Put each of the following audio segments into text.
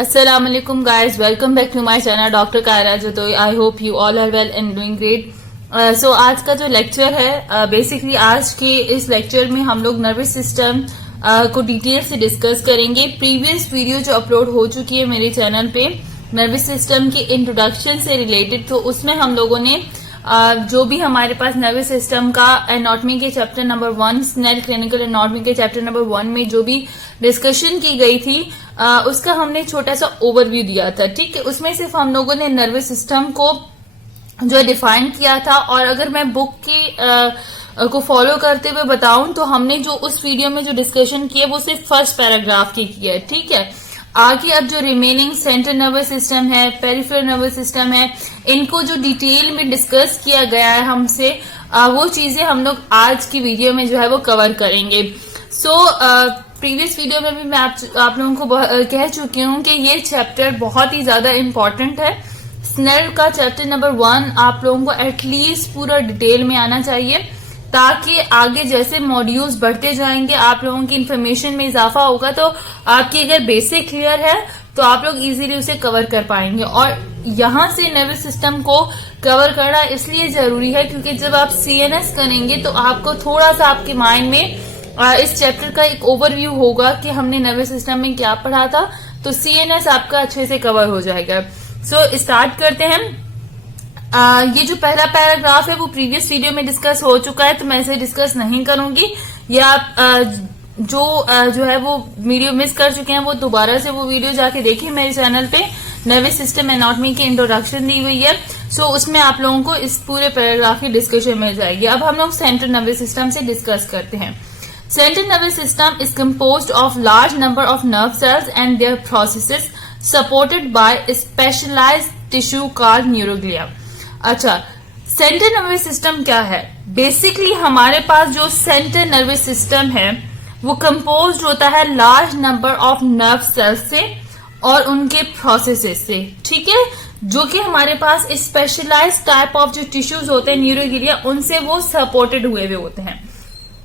Assalamu alaikum guys, welcome back to my channel Dr. Kaira Jadoi. I hope you all are well and doing great. So आज का जो lecture है basically आज के इस lecture में हम लोग नर्वस सिस्टम को डिटेल से डिस्कस करेंगे। प्रीवियस वीडियो जो अपलोड हो चुकी है मेरे चैनल पे नर्वस सिस्टम की इंट्रोडक्शन से रिलेटेड, तो उसमें हम लोगों ने जो भी हमारे पास नर्वस सिस्टम का एनाटॉमी के chapter number 1 snail clinical anatomy के चैप्टर नंबर 1 में जो भी डिस्कशन की गई थी उसका हमने छोटा सा ओवरव्यू दिया था। ठीक है, उसमें सिर्फ हम लोगों ने नर्वस सिस्टम को जो डिफाइन किया था, और अगर मैं बुक की को फॉलो करते हुए बताऊं तो हमने जो उस वीडियो में जो डिस्कशन किया वो सिर्फ फर्स्ट पैराग्राफ की किया है। ठीक है, आगे अब जो रिमेनिंग सेंट्रल नर्वस सिस्टम है, पेरिफेरल नर्वस सिस्टम है, इनको जो डिटेल में डिस्कस किया गया है हमसे, वो चीजें हम लोग आज की वीडियो में जो है वो कवर करेंगे। प्रीवियस वीडियो में भी मैं आप लोगों को कह चुकी हूँ कि ये चैप्टर बहुत ही ज्यादा इम्पोर्टेंट है। स्नेल का चैप्टर नंबर 1 आप लोगों को एटलीस्ट पूरा डिटेल में आना चाहिए, ताकि आगे जैसे मॉड्यूल्स बढ़ते जाएंगे आप लोगों की इन्फॉर्मेशन में इजाफा होगा, तो आपकी अगर बेसिक क्लियर है तो आप लोग इजीली उसे कवर कर पाएंगे। और यहाँ से नर्वस सिस्टम को कवर करना इसलिए जरूरी है क्योंकि जब आप सीएनएस करेंगे तो आपको थोड़ा सा आपके माइंड में इस चैप्टर का एक ओवरव्यू होगा कि हमने नर्वस सिस्टम में क्या पढ़ा था, तो सीएनएस आपका अच्छे से कवर हो जाएगा। स्टार्ट करते हैं। ये जो पहला पैराग्राफ है वो प्रीवियस वीडियो में डिस्कस हो चुका है, तो मैं इसे डिस्कस नहीं करूंगी। या आप जो है वो वीडियो मिस कर चुके हैं वो दोबारा से वो वीडियो जाके देखिए, मेरे चैनल पे नर्वस सिस्टम एनाटॉमी की इंट्रोडक्शन दी हुई है। उसमें आप लोगों को इस पूरे पैराग्राफ की डिस्कशन मिल जाएगी। अब हम लोग सेंट्रल नर्वस सिस्टम से डिस्कस करते हैं। Central nervous system is composed of large number of nerve cells and their processes supported by a specialized tissue called neuroglia. अच्छा, सेंट्रल नर्वस सिस्टम क्या है? बेसिकली हमारे पास जो सेंट्रल नर्वस सिस्टम है वो कंपोज्ड होता है large number of nerve cells से और उनके प्रोसेसेस से। ठीक है, जो कि हमारे पास स्पेशलाइज्ड टाइप ऑफ जो टिश्यूज होते हैं न्यूरोग्लिया, उनसे वो सपोर्टेड हुए होते हैं।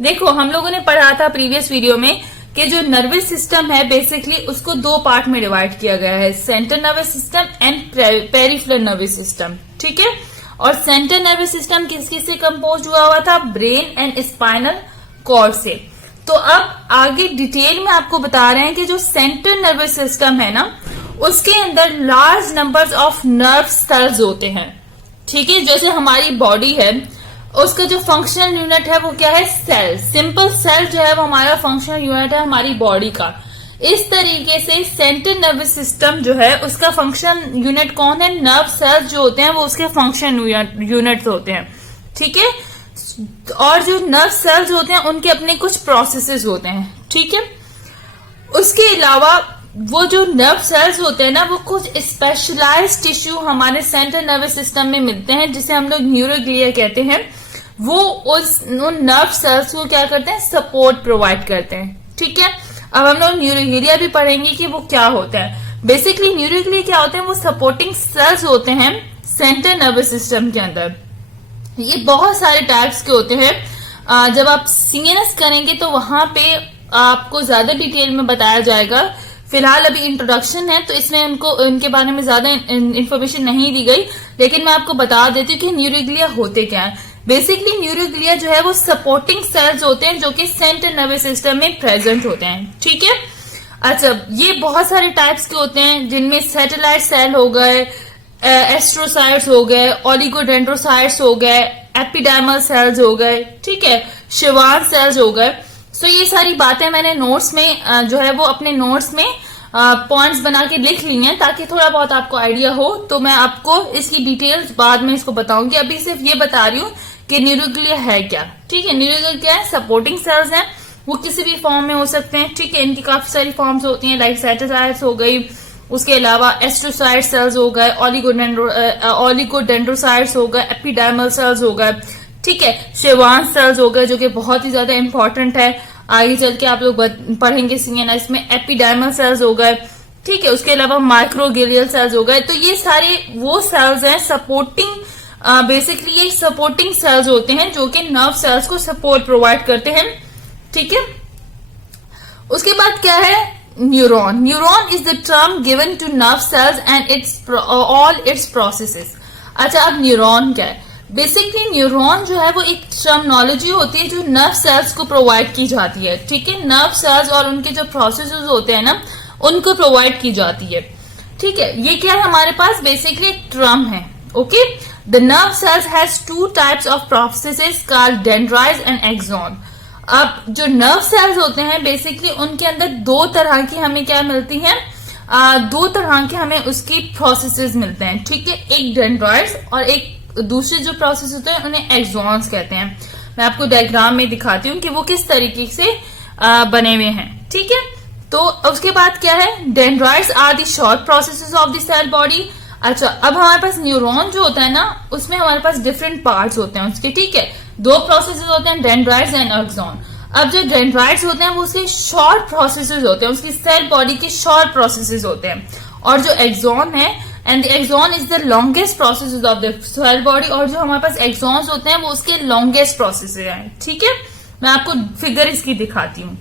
देखो, हम लोगों ने पढ़ा था प्रीवियस वीडियो में कि जो नर्वस सिस्टम है बेसिकली उसको दो पार्ट में डिवाइड किया गया है, central nervous system and peripheral nervous system. ठीक है, और सेंट्रल नर्वस सिस्टम किस किस से कंपोज हुआ था? ब्रेन एंड स्पाइनल कॉर्ड से। तो अब आगे डिटेल में आपको बता रहे हैं कि जो सेंट्रल नर्वस सिस्टम है ना, उसके अंदर large numbers of nerve cells होते हैं। ठीक है, जैसे हमारी बॉडी है उसका जो फंक्शनल यूनिट है वो क्या है? सेल। सिंपल सेल जो है वो हमारा फंक्शनल यूनिट है हमारी बॉडी का। इस तरीके से सेंट्रल नर्वस सिस्टम जो है उसका फंक्शन यूनिट कौन है? नर्व सेल्स जो होते हैं वो उसके फंक्शन यूनिट होते हैं। ठीक है, और जो नर्व सेल्स होते हैं उनके अपने कुछ प्रोसेसेस होते हैं। ठीक है, उसके अलावा वो जो नर्व सेल्स होते हैं ना, वो कुछ स्पेशलाइज्ड टिश्यू हमारे सेंट्रल नर्वस सिस्टम में मिलते हैं, जिसे हम लोग न्यूरोग्लिया कहते हैं। वो उन नर्व सेल्स को क्या करते हैं? सपोर्ट प्रोवाइड करते हैं। ठीक है, अब हम लोग न्यूरोग्लिया भी पढ़ेंगे कि वो क्या होता है। बेसिकली न्यूरोग्लिया क्या होते हैं? वो सपोर्टिंग सेल्स होते हैं सेंट्रल नर्वस सिस्टम के अंदर। ये बहुत सारे टाइप्स के होते हैं। जब आप सीएनएस करेंगे तो वहां पे आपको ज्यादा डिटेल में बताया जाएगा। फिलहाल अभी इंट्रोडक्शन है तो इसलिए इनके बारे में ज्यादा इन्फॉर्मेशन नहीं दी गई, लेकिन मैं आपको बता देती हूँ कि न्यूरोग्लिया होते क्या है। बेसिकली न्यूरोग्लिया जो है वो सपोर्टिंग सेल्स होते हैं जो कि सेंट्रल नर्वस सिस्टम में प्रेजेंट होते हैं। ठीक है, अच्छा, ये बहुत सारे टाइप्स के होते हैं जिनमें सैटेलाइट सेल हो गए, एस्ट्रोसाइट्स हो गए, ओलिगोडेंड्रोसाइट्स हो गए, एपिडर्मल सेल्स हो गए। ठीक है, शिवान सेल्स हो गए। ये सारी बातें मैंने नोट्स में जो है वो अपने नोट्स में पॉइंट्स बना के लिख ली हैं, ताकि थोड़ा बहुत आपको आइडिया हो। तो मैं आपको इसकी डिटेल्स बाद में इसको बताऊंगी, अभी सिर्फ ये बता रही हूँ कि न्यूरोग्लिया है क्या। ठीक है, न्यूरोग्लिया क्या है? सपोर्टिंग सेल्स हैं, वो किसी भी फॉर्म में हो सकते हैं। ठीक है, इनकी काफी सारी फॉर्म्स होती हैं, लाइक साइटोसाइट्स हो गई, उसके अलावा एस्ट्रोसाइट सेल्स हो गए, ओलिगोडेंड्रोसाइट्स हो गए, एपिडर्मल सेल्स हो गए। ठीक है, शेवान सेल्स हो गए जो कि बहुत ही ज्यादा इंपॉर्टेंट है, आगे चल के आप लोग पढ़ेंगे सीएनएस में। एपिडर्मल सेल्स हो गए। ठीक है, उसके अलावा माइक्रोग्लियल सेल्स हो गए। तो ये सारे वो सेल्स हैं सपोर्टिंग, बेसिकली ये सपोर्टिंग सेल्स होते हैं जो कि नर्व सेल्स को सपोर्ट प्रोवाइड करते हैं। ठीक है, उसके बाद क्या है? Neuron. Neuron is the term given to nerve cells and its all its processes. अच्छा, अब न्यूरॉन क्या है? बेसिकली न्यूरॉन जो है वो एक टर्मिनोलॉजी होती है जो नर्व सेल्स को प्रोवाइड की जाती है. ठीक है, नर्व सेल्स और उनके जो प्रोसेसेस होते हैं ना, उनको प्रोवाइड की जाती है. ठीक है, ये क्या है हमारे पास? बेसिकली एक टर्म है. Okay, the nerve cells has two types of processes called dendrites and axon. अब जो नर्व सेल्स होते हैं बेसिकली उनके अंदर दो तरह की हमें क्या मिलती हैं? दो तरह के हमें उसकी प्रोसेसेस मिलते हैं. ठीक है, एक डेंड्राइट्स और एक दूसरे जो प्रोसेस होते हैं उन्हें एक्सॉन्स कहते हैं. मैं आपको डायग्राम में दिखाती हूँ कि वो किस तरीके से बने हुए हैं. ठीक है, तो उसके बाद क्या है? Dendrites are the short processes of the cell body. अच्छा, अब हमारे पास न्यूरॉन जो होता है ना, उसमें हमारे पास डिफरेंट पार्ट्स होते हैं उसके. ठीक है, दो प्रोसेसेस होते हैं, डेंड्राइट्स एंड एक्सॉन. अब जो डेंड्राइट्स होते हैं वो उसके शॉर्ट प्रोसेसेस होते हैं, उसकी सेल बॉडी के शॉर्ट प्रोसेसेस होते हैं. और जो एक्सॉन है, and the axon is the longest process of the cell body. और जो हमारे पास एक्सॉन्स होते हैं वो उसके लॉन्गेस्ट प्रोसेस हैं. ठीक है, मैं आपको फिगर इसकी दिखाती हूँ.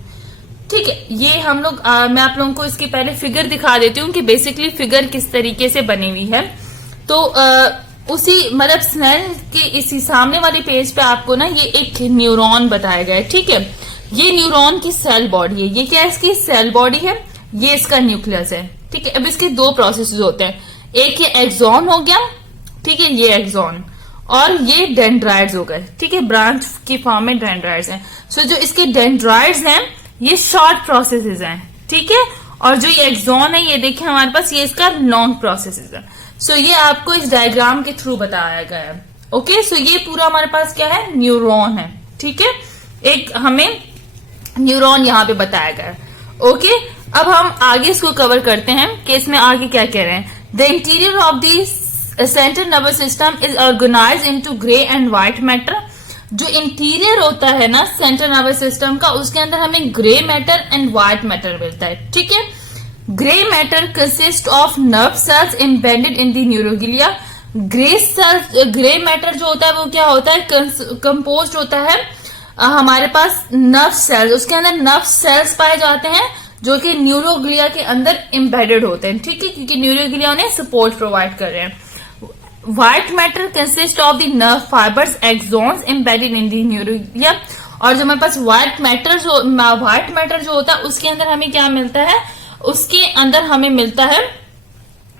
ठीक है, ये हम लोग मैं आप लोगों को इसकी पहले फिगर दिखा देती हूँ कि बेसिकली फिगर किस तरीके से बनी हुई है. तो उसी मतलब स्नेल के इसी सामने वाले पेज पे आपको ना ये एक न्यूरॉन बताया गया है. ठीक है, ये न्यूरॉन की सेल बॉडी है. ये क्या है? इसकी सेल बॉडी है. ये इसका न्यूक्लियस है. ठीक है, अब इसके दो प्रोसेसेस होते हैं. एक ये एक्सॉन हो गया. ठीक है, ये एक्सॉन, और ये डेंड्राइट्स हो गए. ठीक है, ब्रांच की फॉर्म में डेंड्राइट्स हैं. सो जो इसके डेंड्राइट्स हैं ये शॉर्ट प्रोसेसेस हैं. ठीक है, और जो ये एक्सॉन है ये देखिए हमारे पास ये इसका लॉन्ग प्रोसेसेस है. सो ये आपको इस डायग्राम के थ्रू बताया गया है. ओके, सो ये पूरा हमारे पास क्या है? न्यूरॉन है. ठीक है, एक हमें न्यूरॉन यहाँ पे बताया गया है. ओके, अब हम आगे इसको कवर करते हैं कि इसमें आगे क्या कह रहे हैं. The interior of the central nervous system is organised into grey and white matter. जो इंटीरियर होता है ना सेंट्रल नर्वस सिस्टम का, उसके अंदर हमें grey matter and white matter मिलता है. ठीक है, grey matter consist of nerve cells embedded in the neuroglia. Grey matter जो होता है वो क्या होता है? कंपोज्ड होता है हमारे पास नर्व सेल्स. उसके अंदर नर्व सेल्स पाए जाते हैं जो कि न्यूरोग्लिया के अंदर एम्बेडेड होते हैं. ठीक है, क्योंकि न्यूरोग्लिया उन्हें सपोर्ट प्रोवाइड कर रहे हैं. White matter consist of the nerve fibres axons embedded in the neuroglia. और जो हमारे पास व्हाइट मैटर जो होता है उसके अंदर हमें क्या मिलता है? उसके अंदर हमें मिलता है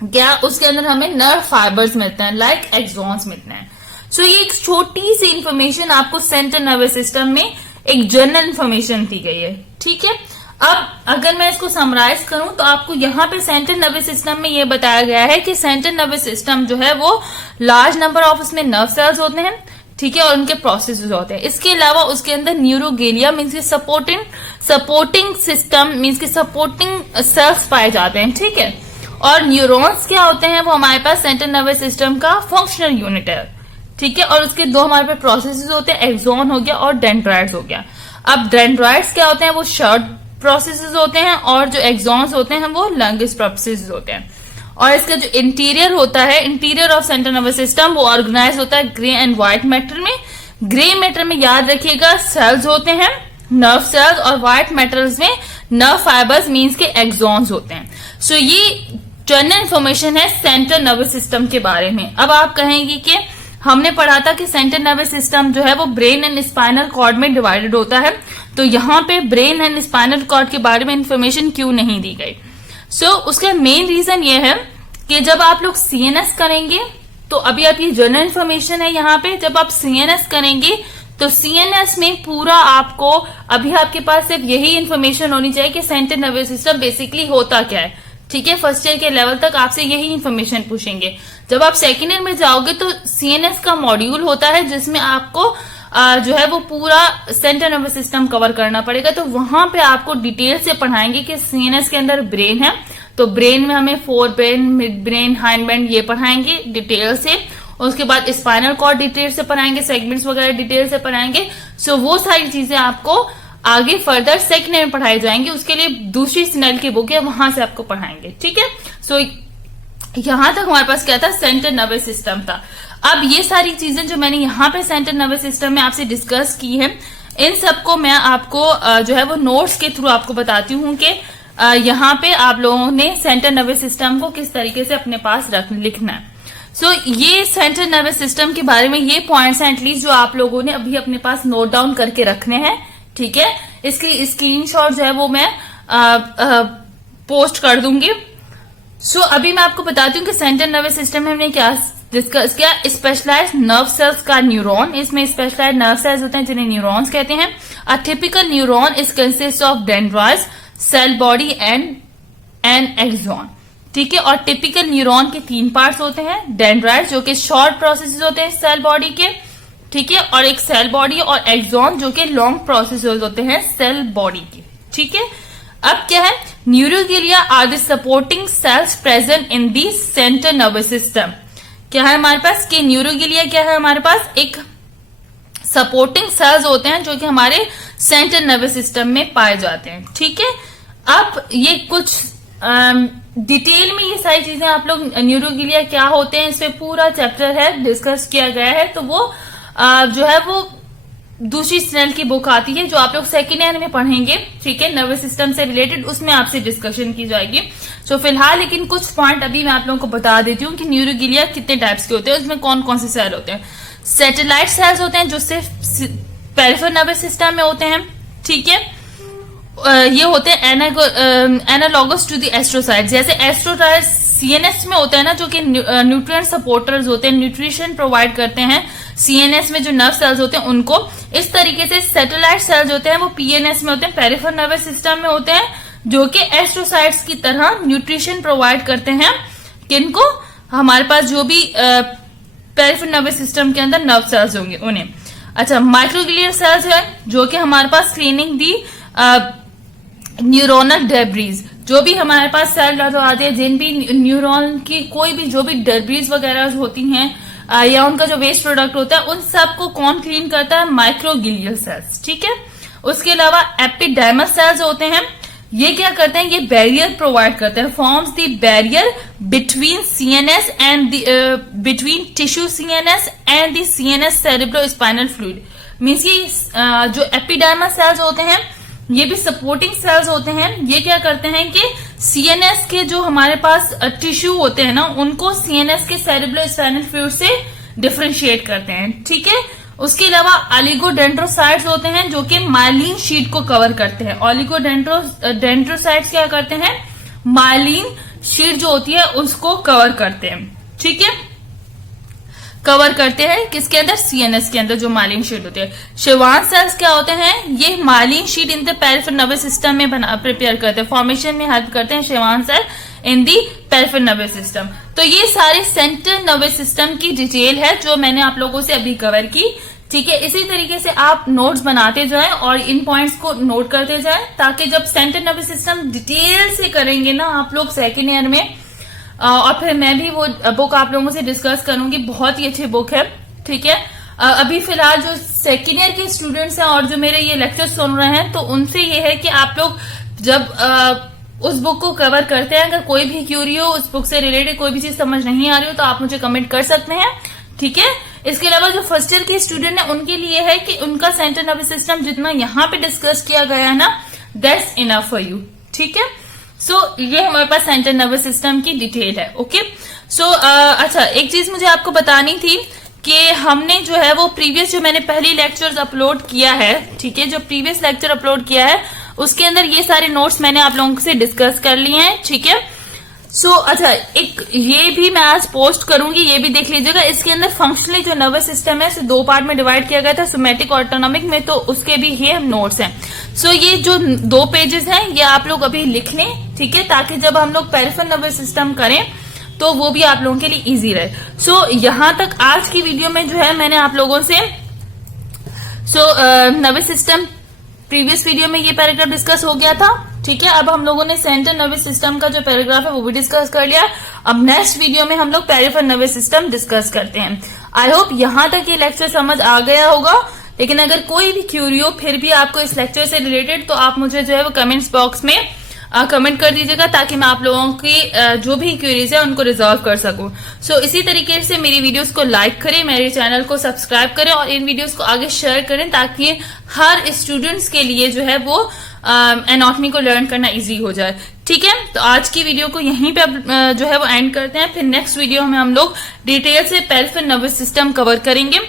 क्या? उसके अंदर हमें नर्व फाइबर्स मिलते हैं, लाइक एक्सॉन्स मिलते हैं. सो ये एक छोटी सी इंफॉर्मेशन आपको सेंट्रल नर्वस सिस्टम में एक जनरल इंफॉर्मेशन दी गई है. ठीक है, अब अगर मैं इसको समराइज करूं तो आपको यहाँ पे सेंट्रल नर्वस सिस्टम में ये बताया गया है कि सेंट्रल नर्वस सिस्टम जो है वो लार्ज नंबर ऑफ उसमें नर्व सेल्स होते हैं. ठीक है, और उनके प्रोसेसेस होते हैं. इसके अलावा उसके अंदर न्यूरोगेलिया मीन्स की सपोर्टिंग सिस्टम मीन्स की सपोर्टिंग सेल्स पाए जाते हैं. ठीक है, और न्यूरॉन्स क्या होते हैं? वो हमारे पास सेंट्रल नर्वस सिस्टम का फंक्शनल यूनिट है. ठीक है, और उसके दो हमारे पास प्रोसेसेस होते हैं, एक्सॉन हो गया और डेंड्राइट्स हो गया. अब डेंड्राइट्स क्या होते हैं? वो शॉर्ट प्रोसेसेस होते हैं, और जो एक्सॉन्स होते हैं वो लॉन्गेस्ट प्रोसेसेस होते हैं. और इसका जो इंटीरियर होता है, interior of central nervous system, वो ऑर्गेनाइज होता है ग्रे एंड व्हाइट मैटर में. ग्रे मैटर में याद रखिएगा सेल्स होते हैं, नर्व सेल्स, और व्हाइट मैटर्स में नर्व फाइबर्स मीन्स के एक्सॉन्स होते हैं. सो ये जनरल इंफॉर्मेशन है सेंट्रल नर्वस सिस्टम के बारे में. अब आप कहेंगे कि हमने पढ़ा था कि सेंट्रल नर्वस सिस्टम जो है वो ब्रेन एंड स्पाइनल कॉर्ड में डिवाइडेड होता है, तो यहाँ पे ब्रेन एंड स्पाइनल कॉर्ड के बारे में इंफॉर्मेशन क्यों नहीं दी गई? सो उसका मेन रीजन ये है कि जब आप लोग सीएनएस करेंगे, तो अभी आप ये जनरल इंफॉर्मेशन है यहाँ पे, जब आप सीएनएस करेंगे तो सीएनएस में पूरा आपको अभी आपके पास सिर्फ यही इंफॉर्मेशन होनी चाहिए कि सेंट्रल नर्वस सिस्टम बेसिकली होता क्या है. ठीक है, फर्स्ट ईयर के लेवल तक आपसे यही इंफॉर्मेशन पूछेंगे. जब आप सेकेंड ईयर में जाओगे तो सीएनएस का मॉड्यूल होता है जिसमें आपको जो है वो पूरा सेंट्रल नर्वस सिस्टम कवर करना पड़ेगा. तो वहां पे आपको डिटेल से पढ़ाएंगे कि सीएनएस के अंदर ब्रेन है, तो ब्रेन में हमें fore brain, mid brain, hind brain ये पढ़ाएंगे डिटेल से. उसके बाद स्पाइनल कॉर्ड डिटेल से पढ़ाएंगे, सेगमेंट्स वगैरह डिटेल से पढ़ाएंगे. सो वो सारी चीजें आपको आगे फर्दर सेकेंड ईयर में पढ़ाई जाएंगी. उसके लिए दूसरी स्नेल की बुक है, वहां से आपको पढ़ाएंगे. ठीक है, सो यहां तक हमारे पास क्या था? सेंट्रल नर्वस सिस्टम था. अब ये सारी चीजें जो मैंने यहाँ पे सेंट्रल नर्वस सिस्टम में आपसे डिस्कस की है, इन सबको मैं आपको जो है वो नोट्स के थ्रू आपको बताती हूँ कि यहाँ पे आप लोगों ने सेंट्रल नर्वस सिस्टम को किस तरीके से अपने पास लिखना है। सो ये सेंट्रल नर्वस सिस्टम के बारे में ये पॉइंट्स हैं एटलीस्ट जो आप लोगों ने अभी अपने पास नोट डाउन करके रखने हैं, ठीक है। इसकी स्क्रीनशॉट जो है वो मैं पोस्ट कर दूंगी। सो अभी मैं आपको बताती हूँ कि सेंट्रल नर्वस सिस्टम में हमने क्या डिस्कस किया। स्पेशलाइज्ड नर्व सेल्स का न्यूरॉन, इसमें स्पेशलाइज्ड नर्व सेल्स होते हैं जिन्हें न्यूरॉन्स कहते हैं। A typical neuron is consist of dendrites, cell body and an axon, ठीक है। और टिपिकल न्यूरॉन के 3 पार्ट्स होते हैं। डेंड्राइट्स जो कि शॉर्ट प्रोसेसेस होते हैं सेल बॉडी के, ठीक है, और एक सेल बॉडी, और एक्सॉन जो कि लॉन्ग प्रोसेसेस होते हैं सेल बॉडी के, ठीक है। अब क्या है, neuroglia are the supporting cells present in the central nervous system. क्या है हमारे पास कि न्यूरोग्लिया क्या है हमारे पास, एक सपोर्टिंग सेल्स होते हैं जो कि हमारे सेंट्रल नर्वस सिस्टम में पाए जाते हैं, ठीक है। अब ये कुछ डिटेल में ये सारी चीजें आप लोग न्यूरोग्लिया क्या होते हैं इससे पूरा चैप्टर है डिस्कस किया गया है। तो वो जो है वो दूसरी चैनल की बुक आती है जो आप लोग सेकेंड ईयर में पढ़ेंगे, ठीक है, नर्वस सिस्टम से रिलेटेड, उसमें आपसे डिस्कशन की जाएगी। तो फिलहाल लेकिन कुछ पॉइंट अभी मैं आप लोगों को बता देती हूँ कि न्यूरोग्लिया कितने टाइप्स के होते हैं, उसमें कौन कौन से सेल होते हैं। सैटेलाइट सेल्स होते हैं जो सिर्फ पेरिफेरल नर्वस सिस्टम में होते हैं, ठीक है। ये होते हैं एनालॉगस टू द एस्ट्रोसाइट, जैसे एस्ट्रोसाइट सीएनएस में होते हैं ना, जो कि न्यूट्रिएंट सपोर्टर्स होते हैं, न्यूट्रिशन प्रोवाइड करते हैं सीएनएस में जो नर्व सेल्स होते हैं उनको। इस तरीके से सैटेलाइट सेल्स होते हैं वो पीएनएस में होते हैं, पेरिफेरल नर्वस सिस्टम में होते हैं, जो कि एस्ट्रोसाइट्स की तरह न्यूट्रिशन प्रोवाइड करते हैं किनको, हमारे पास जो भी पेरिफेरल नर्वस सिस्टम के अंदर नर्व सेल्स होंगे उन्हें। अच्छा, माइक्रोग्लियल सेल्स है जो कि हमारे पास क्लीनिंग दी न्यूरोनल डेब्रीज, जो भी हमारे पास सेल आते हैं, जिन भी न्यूरॉन की कोई भी जो भी डेब्रीज वगैरह होती हैं या उनका जो वेस्ट प्रोडक्ट होता है उन सबको कौन क्लीन करता है, माइक्रोग्लियल सेल्स, ठीक है। उसके अलावा एपिडर्मस सेल्स होते हैं, ये क्या करते हैं, ये बैरियर प्रोवाइड करते हैं, forms the barrier between CNS and between tissue CNS and the CNS cerebro spinal fluid. Means ये जो एपिडर्मस सेल्स होते हैं ये भी सपोर्टिंग सेल्स होते हैं। ये क्या करते हैं कि सीएनएस के जो हमारे पास टिश्यू होते हैं ना उनको सीएनएस के सेरेब्रो स्पाइनल फ्लूइड से डिफरेंशिएट करते हैं, ठीक है। उसके अलावा ऑलिगोडेंड्रोसाइट्स होते हैं जो कि माइलिन शीट को कवर करते हैं। ऑलिगोडेंड्रोसाइट्स क्या करते हैं, माइलिन शीट जो होती है उसको कवर करते हैं, ठीक है, कवर करते हैं किसके अंदर, सीएनएस के अंदर जो माइलिन शीट होती है। शेवान सेल्स क्या होते हैं, ये myelin sheet in the peripheral nervous system में प्रिपेयर करते हैं, फॉर्मेशन में हेल्प करते हैं शेवान सेल इन दी पेरिफेरल नर्वस सिस्टम। तो ये सारे सेंट्रल नर्वस सिस्टम की डिटेल है जो मैंने आप लोगों से अभी कवर की, ठीक है। इसी तरीके से आप नोट्स बनाते जाएं और इन पॉइंट्स को नोट करते जाएं ताकि जब सेंट्रल नर्वस सिस्टम डिटेल से करेंगे ना आप लोग सेकेंड ईयर में, और फिर मैं भी वो बुक आप लोगों से डिस्कस करूंगी, बहुत ही अच्छी बुक है, ठीक है। अभी फिलहाल जो सेकेंड ईयर के स्टूडेंट्स हैं और जो मेरे ये लेक्चर सुन रहे हैं तो उनसे ये है कि आप लोग जब उस बुक को कवर करते हैं, अगर कोई भी क्यूरी हो उस बुक से रिलेटेड कोई भी चीज समझ नहीं आ रही हो तो आप मुझे कमेंट कर सकते हैं, ठीक है। इसके अलावा जो फर्स्ट ईयर के स्टूडेंट है उनके लिए है कि उनका सेंट्रल नर्वस सिस्टम जितना यहाँ पे डिस्कस किया गया है ना दैट्स इनफ फॉर यू, ठीक है। सो ये हमारे पास सेंट्रल नर्वस सिस्टम की डिटेल है, ओके। सो अच्छा, एक चीज मुझे आपको बतानी थी कि हमने जो है वो प्रीवियस जो मैंने पहली लेक्चर्स अपलोड किया है, ठीक है, जो प्रीवियस लेक्चर अपलोड किया है उसके अंदर ये सारे नोट्स मैंने आप लोगों से डिस्कस कर लिए हैं, ठीक है। सो अच्छा, एक ये भी मैं आज पोस्ट करूंगी, ये भी देख लीजिएगा। इसके अंदर फंक्शनली जो नर्वस सिस्टम है 2 पार्ट में डिवाइड किया गया था, सोमैटिक और ऑटोनॉमिक में, तो उसके भी ये नोट्स हैं। सो ये जो 2 पेजेस हैं ये आप लोग अभी लिख लें, ठीक है, ताकि जब हम लोग पेरिफेरल नर्वस सिस्टम करें तो वो भी आप लोगों के लिए इजी रहे। सो यहां तक आज की वीडियो में जो है मैंने आप लोगों से नर्वस सिस्टम प्रीवियस वीडियो में ये पैराग्राफ डिस्कस हो गया था, ठीक है। अब हम लोगों ने सेंट्रल नर्वस सिस्टम का जो पैराग्राफ है वो भी डिस्कस कर लिया। अब नेक्स्ट वीडियो में हम लोग पेरिफेरल नर्वस सिस्टम डिस्कस करते हैं। आई होप यहां तक ये लेक्चर समझ आ गया होगा, लेकिन अगर कोई भी क्यूरी हो फिर भी आपको इस लेक्चर से रिलेटेड तो आप मुझे जो है वो कमेंट्स बॉक्स में कमेंट कर दीजिएगा ताकि मैं आप लोगों की जो भी क्वेरीज है उनको रिजॉल्व कर सकूं। सो इसी तरीके से मेरी वीडियोस को लाइक करें, मेरे चैनल को सब्सक्राइब करें और इन वीडियोस को आगे शेयर करें ताकि हर स्टूडेंट्स के लिए जो है वो एनाटॉमी को लर्न करना इजी हो जाए। ठीक है, तो आज की वीडियो को यहीं पे जो है वो एंड करते हैं। फिर नेक्स्ट वीडियो में हम लोग डिटेल से पेरिफेरल नर्वस सिस्टम कवर करेंगे,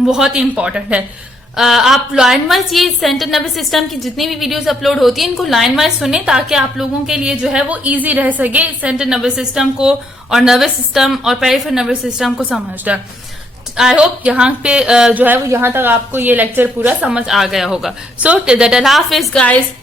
बहुत ही इंपॉर्टेंट है। आप लाइन वाइज ये सेंट्रल नर्वस सिस्टम की जितनी भी वीडियोस अपलोड होती है इनको लाइन वाइज सुने, ताकि आप लोगों के लिए जो है वो इजी रह सके सेंट्रल नर्वस सिस्टम को और नर्वस सिस्टम और पेरिफेरल नर्वस सिस्टम को समझना। आई होप यहाँ पे जो है वो यहाँ तक आपको ये लेक्चर पूरा समझ आ गया होगा। So till that, Allah Hafiz guys.